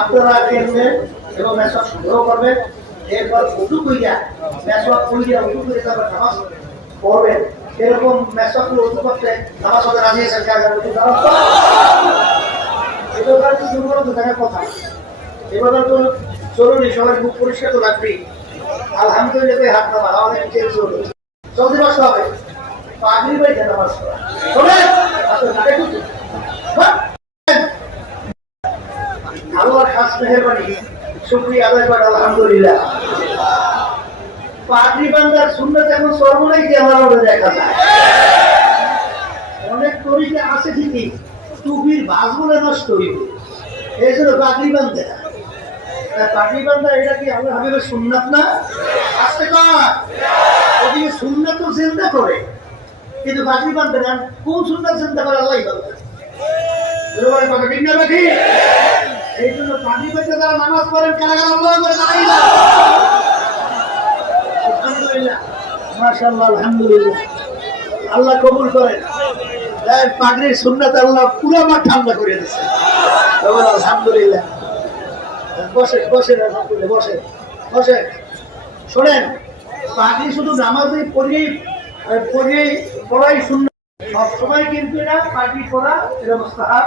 আপনারা কিনবেন এবং মেসওয়াক সংগ্রহ করবেন। এরপর উঠু কইরা মেসওয়াক কইরা উঠু করে তারপর নামাজ পড়বেন। এরকম মেসওয়াক করে উঠু করতে নামাজ পড়তে রাজি আছেন কার কার। এবার তো শুরু করো তো দেখার কথা। এবার তো জরুরি সবার মুখ পরিষ্কার তো লাগবেই আলহামদুলিল্লাহ হাত নামা অনেক চেঞ্জ হলো জলদি বসতে হবে। পাগড়ি বাইতে নামাজ পড়া। শোনেন আপনার পাগড়ি আমার বান্ধে এটা কি আল্লাহ হাবিবের সুন্নাত না? আসতে কর চিন্তা করে। কিন্তু পাগড়ি বান্ধে না, কোন সুন্নাত চিন্তা করে আল্লাহ বান্ধে কথা ঠিক ঠিক এই জন্য আল্লাহ করে কবুল করেন। পাগড়ির সুন্নাত আল্লাহ পুরো মাঠ ঠান্ডা করে দিচ্ছে আলহামদুলিল্লাহ। বসে আলহামদুলিল্লাহ, বসেন বসেন। শোনেন, পাগড়ি শুধু নামাজে পড়িয়েই পড়িয়েই পড়াই শূন্য সবসময় কিন্তু এটা পাগড়ি পড়া এটা মুস্তাহাব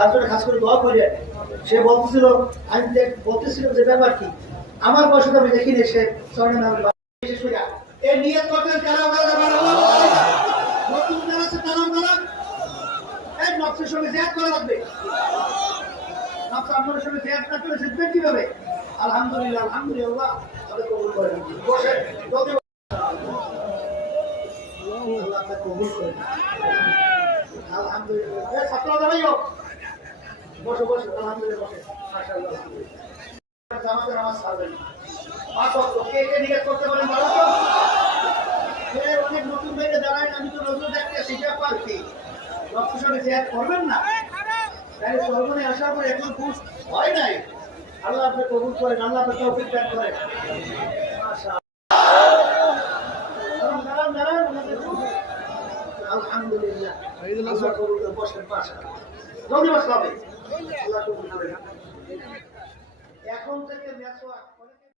তার জন্য খাস করে দোয়া করে, সে বলতেছিল, আমি বলতেছিলাম যে ব্যাপার কি, আমার বয়সে আমি দেখিনি, সে স্বর্ণ নামের বিশেষ করে কারা কারা কারা করা করে কীভাবে? আলহামদুলিল্লাহ আলহামদুলিল্লাহ কবুল করেন আলহামদুলিল্লাহ ছাত্ররা দাঁড়াইও বসো বসো আলহামদুলিল্লাহ বসে। মাশাআল্লাহ। ওয়াক্ত। কে কে নিয়ত করতে পারেন ভালো তো? নতুন বাইরে দাঁড়ায় আমি তো দেখতেছি ব্যাপার কি? রক্তের সঙ্গে শেয়ার হয় নাই। আল্লাহ আপনি কবুল করেন আল্লাহ আপনি তৌফিক দান করেন আলহামদুলিল্লাহ। বসেন পাশে জলদি বসতে এখন থেকে মেসওয়াক